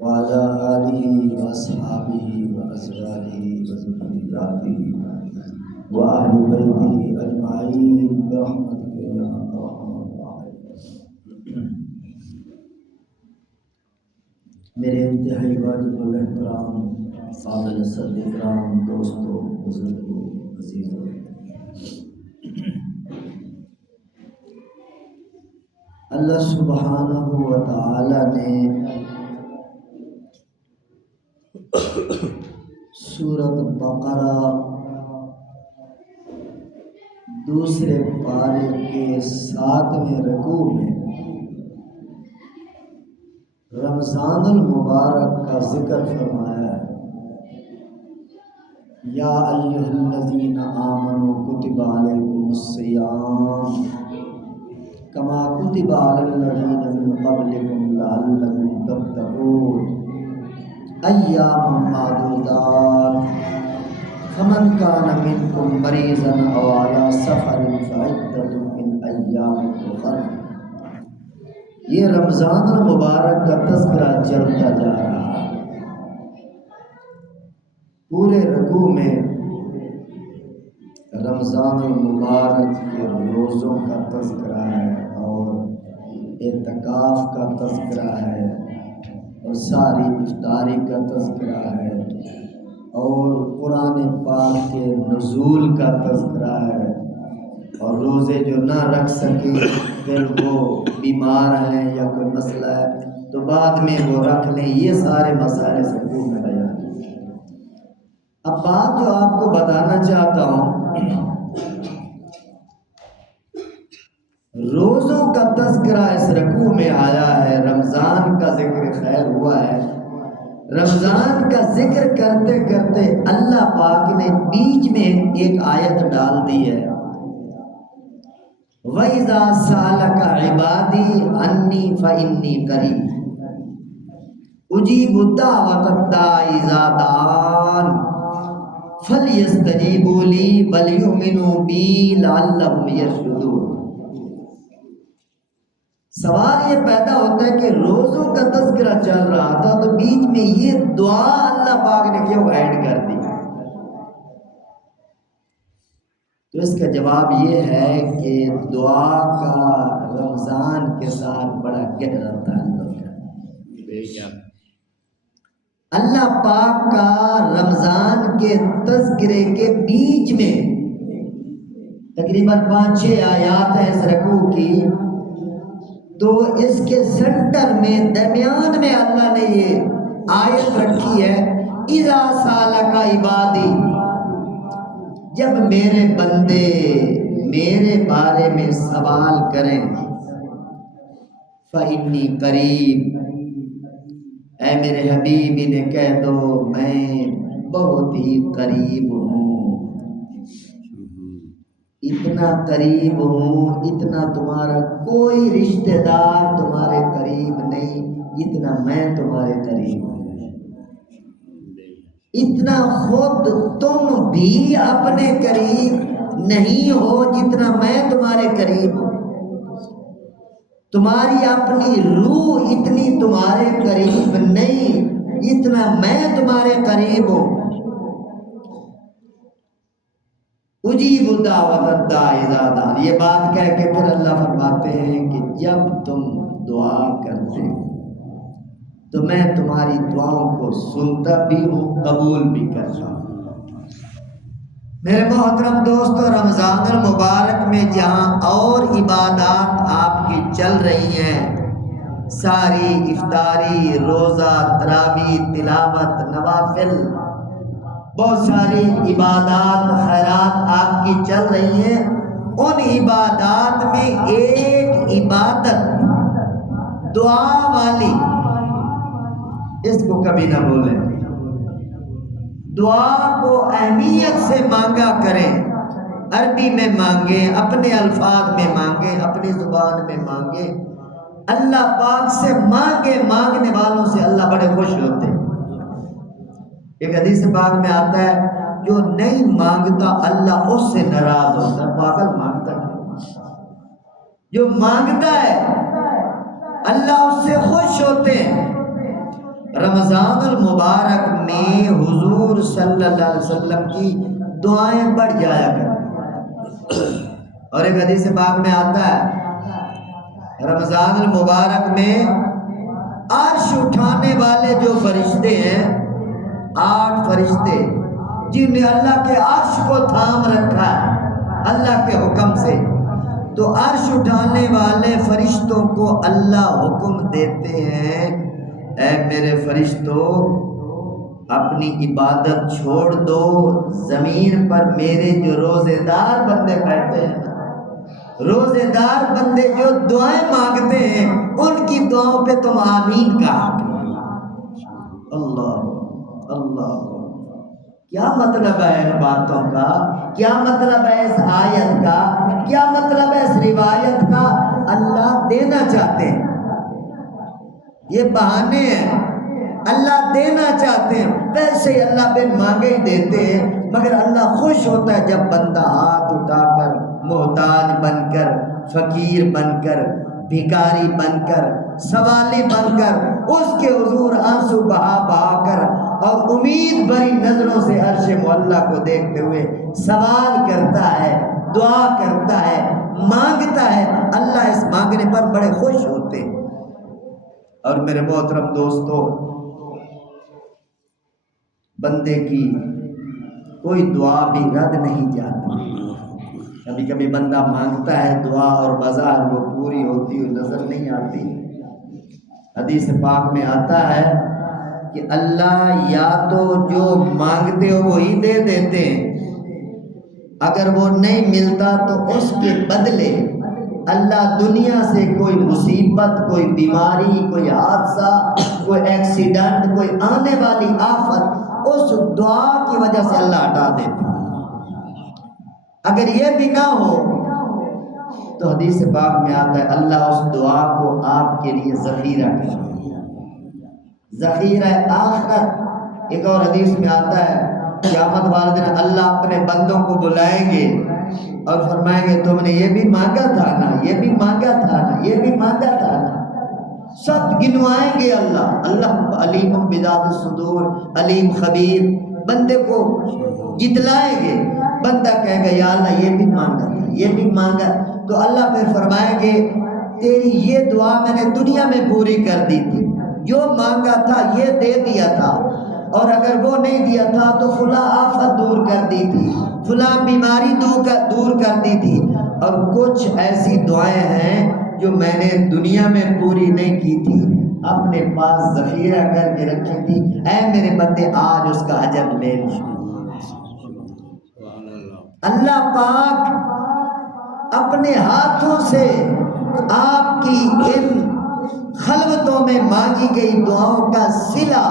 وعلى آله وأصحابه وأزواجه وذرياته وأهل بيته أجمعين برحمتك يا أرحم الراحمين۔ میرے انتہائی واجب الاحترام قابل صد اکرام دوستوں، بزرگوں، عزیزوں، اللہ سبحانہ و تعالی نے سورۃ بقرہ دوسرے پارے کے 7ویں رکوع میں رمضان المبارک کا ذکر فرمایا ہے۔ یا ایھا الذین آمنوا کتب علیکم الصیام کما کتب علی الذین من قبلکم لعلکم تتقون ایاما معدودات فمن کان منکم مریضا او علی سفر فعدۃ من ایام اخر۔ یہ رمضان المبارک کا تذکرہ چلتا جا رہا ہے۔ پورے رکوع میں رمضان المبارک کے روزوں کا تذکرہ ہے اور اعتکاف کا تذکرہ ہے اور ساری افطاری کا تذکرہ ہے اور قرآن پاک کے نزول کا تذکرہ ہے، اور روزے جو نہ رکھ سکے پھر وہ بیمار ہیں یا کوئی مسئلہ ہے تو بعد میں وہ رکھ لیں، یہ سارے مسائل سے میں بیان۔ اب بات جو آپ کو بتانا چاہتا ہوں، روزوں کا تذکرہ اس رکوع میں آیا ہے، رمضان کا ذکر خیر ہوا ہے۔ رمضان کا ذکر کرتے کرتے اللہ پاک نے بیچ میں ایک آیت ڈال دی ہے، وَإِذَا سَأَلَكَ عِبَادِي عَنِّي فَإِنِّي قَرِيبٌ أُجِيبُ دَعْوَةَ الدَّاعِ إِذَا دَعَانِ فَلْيَسْتَجِيبُوا لِي وَلْيُؤْمِنُوا بِي لَعَلَّهُمْ يَرْشُدُونَ۔ سوال یہ پیدا ہوتا ہے کہ روزوں کا تذکرہ چل رہا تھا تو بیچ میں یہ دعا اللہ پاک نے کیوں ایڈ کر دی؟ تو اس کا جواب یہ ہے کہ دعا کا رمضان کے ساتھ بڑا گہرا تعلق ہے۔ اللہ پاک کا رمضان کے تذکرے کے بیچ میں تقریباً 5-6 آیات ہیں اس رکوع کی، تو اس کے سنٹر میں درمیان میں اللہ نے یہ آیت رکھی ہے، اِذَا سَأَلَكَ عِبَادِي، جب میرے بندے میرے بارے میں سوال کریں، فَإِنِّي قَرِيب، اے میرے حبیب انہیں کہہ دو میں بہت ہی قریب ہوں، اتنا قریب ہوں، اتنا تمہارا کوئی رشتہ دار تمہارے قریب نہیں جتنا میں تمہارے قریب ہوں، اتنا خود تم بھی اپنے قریب نہیں ہو جتنا میں تمہارے قریب ہوں، تمہاری اپنی روح اتنی تمہارے قریب نہیں جتنا میں تمہارے قریب ہوں۔ اجیب دعوت الداع اذا دعان، یہ بات کہہ کے پھر اللہ فرماتے ہیں کہ جب تم دعا کرتے ہو تو میں تمہاری دعاؤں کو سنتا بھی ہوں، قبول بھی کرتا ہوں۔ میرے محترم دوستو، رمضان المبارک میں جہاں اور عبادات آپ کی چل رہی ہیں، ساری افطاری، روزہ، تراویح، تلاوت، نوافل، بہت ساری عبادات، خیرات آپ کی چل رہی ہیں، ان عبادات میں ایک عبادت دعا والی، اس کو کبھی نہ بھولیں۔ دعا کو اہمیت سے مانگا کریں، عربی میں مانگیں، اپنے الفاظ میں مانگیں، اپنی زبان میں مانگیں، اللہ پاک سے مانگیں، مانگنے والوں سے اللہ بڑے خوش ہوتے ہیں۔ ایک حدیث پاک میں آتا ہے جو نہیں مانگتا اللہ اس سے ناراض ہوتا ہے۔ پاگل مانگتا ہے، جو مانگتا ہے اللہ اس سے خوش ہوتے ہیں۔ رمضان المبارک میں حضور صلی اللہ علیہ وسلم کی دعائیں بڑھ جایا کرتی، اور ایک حدیث پاک میں آتا ہے رمضان المبارک میں عرش اٹھانے والے جو فرشتے ہیں، 8 فرشتے جن نے اللہ کے عرش کو تھام رکھا ہے اللہ کے حکم سے، تو عرش اٹھانے والے فرشتوں کو اللہ حکم دیتے ہیں، اے میرے فرشتوں اپنی عبادت چھوڑ دو، زمین پر میرے جو روزے دار بندے بیٹھتے ہیں، روزے دار بندے جو دعائیں مانگتے ہیں ان کی دعاؤں پہ تم آمین کہا۔ اللہ اللہ، کیا مطلب ہے ان باتوں کا؟ کیا مطلب ہے اس آیت کا؟ کیا مطلب ہے اس روایت کا؟ اللہ دینا چاہتے ہیں، یہ بہانے ہیں، اللہ دینا چاہتے ہیں، ویسے ہی اللہ بن مانگے ہی دیتے ہیں، مگر اللہ خوش ہوتا ہے جب بندہ ہاتھ اٹھا کر، محتاج بن کر، فقیر بن کر، بھکاری بن کر، سوالی بن کر اس کے حضور آنسو بہا بہا کر اور امید بھری نظروں سے عرش معلیٰ کو دیکھتے ہوئے سوال کرتا ہے، دعا کرتا ہے، مانگتا ہے، اللہ اس مانگنے پر بڑے خوش ہوتے ہیں۔ اور میرے محترم دوستو، بندے کی کوئی دعا بھی رد نہیں جاتی، کبھی کبھی بندہ مانگتا ہے دعا اور بظاہر وہ پوری ہوتی ہوئی نظر نہیں آتی۔ حدیث پاک میں آتا ہے کہ اللہ یا تو جو مانگتے ہو وہی دے دیتے ہیں، اگر وہ نہیں ملتا تو اس کے بدلے اللہ دنیا سے کوئی مصیبت، کوئی بیماری، کوئی حادثہ، کوئی ایکسیڈنٹ، کوئی آنے والی آفت اس دعا کی وجہ سے اللہ ہٹا دیتے۔ اگر یہ بھی نہ ہو تو حدیث پاک میں آتا ہے اللہ اس دعا کو آپ کے لیے ذخیرہ کرے، ذخیرہ آخرت۔ ایک اور حدیث میں آتا ہے قیامت والے دن اللہ اپنے بندوں کو بلائیں گے اور فرمائیں گے تم نے یہ بھی مانگا تھا نا، یہ بھی مانگا تھا نا، یہ بھی مانگا تھا نا، سب گنوائیں گے اللہ۔ اللہ علیم بذات الصدور، علیم خبیر، بندے کو جتلائیں گے، بندہ کہے گا یا اللہ یہ بھی مانگا تھا، یہ بھی مانگا، تو اللہ پھر فرمائیں گے تیری یہ دعا میں نے دنیا میں پوری کر دی تھی، جو مانگا تھا یہ دے دیا تھا، اور اگر وہ نہیں دیا تھا تو فلاں آفت دور کر دی تھی، فلاں بیماری دور کر دی تھی، اور کچھ ایسی دعائیں ہیں جو میں نے دنیا میں پوری نہیں کی تھی، اپنے پاس ذخیرہ کر کے رکھی تھی، اے میرے بندے آج اس کا اجر لے لیں۔ اللہ پاک اپنے ہاتھوں سے آپ کی ان خلوتوں میں مانگی گئی دعاؤں کا صلہ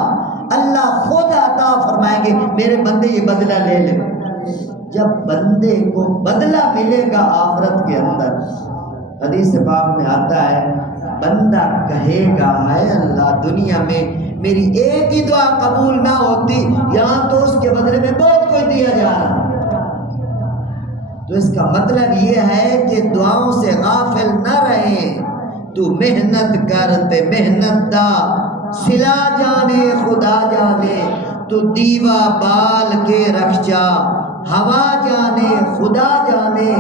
اللہ خود عطا فرمائیں گے، میرے بندے یہ بدلہ لے لے۔ جب بندے کو بدلہ ملے گا آخرت کے اندر، حدیث پاک میں آتا ہے بندہ کہے گا اے اللہ دنیا میں میری ایک ہی دعا قبول نہ ہوتی، یہاں تو اس کے بدلے میں بہت کچھ دیا جا رہا۔ تو اس کا مطلب یہ ہے کہ دعاؤں سے غافل نہ رہیں، تو محنت کرتے محنت دا، سلا جانے خدا جانے، تو دیوا بال کے رکھ جا، ہوا جانے خدا جانے،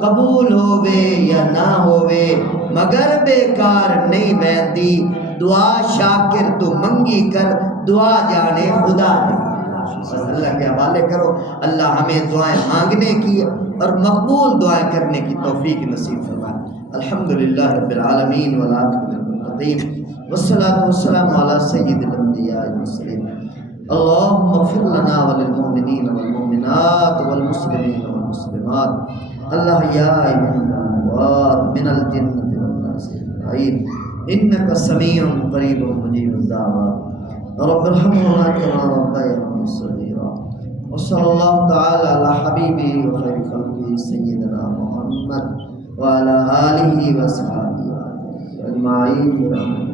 قبول ہووے یا نہ ہووے مگر بیکار نہیں بہتی، دعا شاکر تو منگی کر، دعا جانے خدا جانے۔ اللہ کے حوالے کرو، اللہ ہمیں دعائیں مانگنے کی اور مقبول دعائیں کرنے کی توفیق نصیب فرمائے۔ الحمدللہ رب العالمین والعاقبۃ للمتقین والصلاۃ والسلام علی سید الانبیاء والمرسلین۔ اللہم اغفر لنا وللمؤمنین والمؤمنات والمسلمین والمسلمات الاحیاء منهم والاموات من الجنۃ والناس اجمعین انک سمیع قریب مجیب الدعوات رب ارحمهما كما ربياني صغيرا وصلى الله تعالى على حبيبه وخير خلقه سيدنا محمد وعلى آله وصحبه أجمعين.